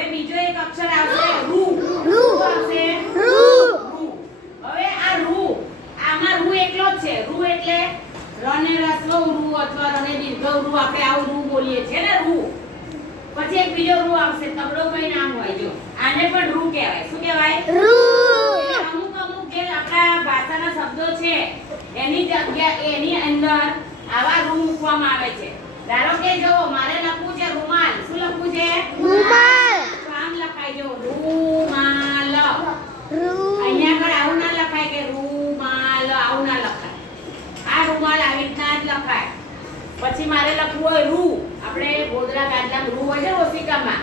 હવે બીજો એક અક્ષર આવશે રૂ. રૂ. શું આવશે? રૂ. રૂ. હવે આ રૂ, આમાં રૂ એકલો જ છે. રૂ એટલે રને રસ્વ રૂ અથવા રને દીર્ઘ રૂ, આપણે આવું રૂ બોલીએ છીએ ને, રૂ. પછી એક બીજો રૂ આવશે, તગડો કઈ નામ હોય જો. આને પણ રૂ કહેવાય. શું કહેવાય? રૂ. એટલે અમુક જે આપણા ભાષાના શબ્દો છે એની જગ્યા એની અંદર આવા રૂ મૂકવામાં આવે છે. ધારો કે જો મારે લખવું છે રૂમાલ. શું લખવું છે? રૂમાલ. તો આમ લખાય જો રૂમાલ. રૂ. અહીંયા આગળ આવું ના લખાય કે રૂમાલ, આવું ના લખાય. આ રૂમાલ આવી રીતના જ લખાય. પછી મારે લખવું હોય રૂ, આપણે ગોદરા ગાદલામાં રૂ હોય છે ઓશિકામાં,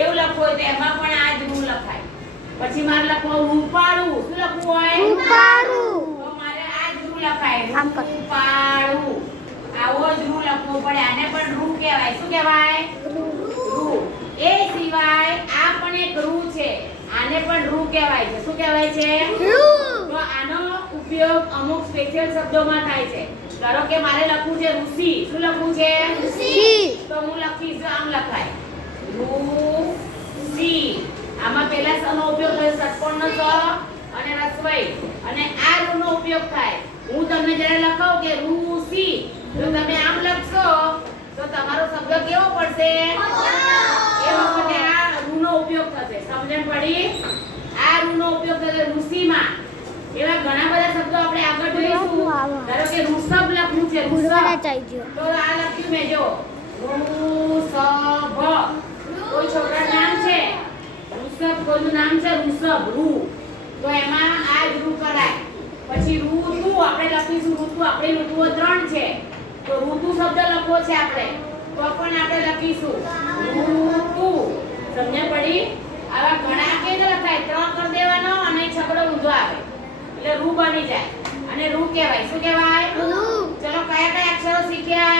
એવું લખવું હોય તો એમાં પણ આ જ રૂ લખાય. પછી મારે લખવું રૂપાળું. શું લખવું હોય? રૂપાળું. તો મારે આ જ રૂ લખાય આમ કર. રૂપાળું. આવો જ રૂ લખવો પડે. આને પણ રૂ કહેવાય. શું કહેવાય? રૂ. એ સિવાય આ પણ એક રૂ છે, આને પણ રૂ કહેવાય છે. શું કહેવાય છે? રૂ. તો આનો ઉપયોગ અમુક સ્પેશિયલ શબ્દોમાં થાય છે. ધારો કે મારે લખવું છે ઋષિ. શું લખવું છે? સી. તો હું લખીશ આમ લખાય ઋષિ. આમાં પહેલા સ નો ઉપયોગ થાય, ષટ્કોણનો સ અને રસ્વઈ, અને આ રૂ નો ઉપયોગ થાય. હું તમને જ્યારે લખાવ કે ઋષિ, તો તમે આમ લખશો તો તમારો શબ્દ કેવો પડશે? એ વખતે આ રૂ નો ઉપયોગ થશે. સમજણ પડી? આ રૂ નો ઉપયોગ થશે ઋષિમાં. એવા ઘણા બધા શબ્દો આપણે આગળ જોઈશું. ધારો કે ઋષભ લખ્યું છે, ઋષભ. તો આ લખ્યું મેં જો ઋષભ. કોઈ છોકરાનું નામ છે ઋષભ, કોઈનું નામ છે ઋષભ, રૂ. તો એમાં આ જ રૂ કરાય. પછી ઋતુ આપણે લખીશું ઋતુ. આપણી ઋતુઓ 3 છે, તો ઋતુ શબ્દ લખવો છે આપણે, તો પણ આપણે લખીશું ઋતુ. સમજણ પડી? આવા ઘણા કેવી લખાય, 3 કરી દેવાનો અને છકડો ઊંધો આવે એટલે રૂ બની જાય અને રૂ કહેવાય. શું કહેવાય? રૂ. ચલો કયા કયા અક્ષરો શીખ્યા?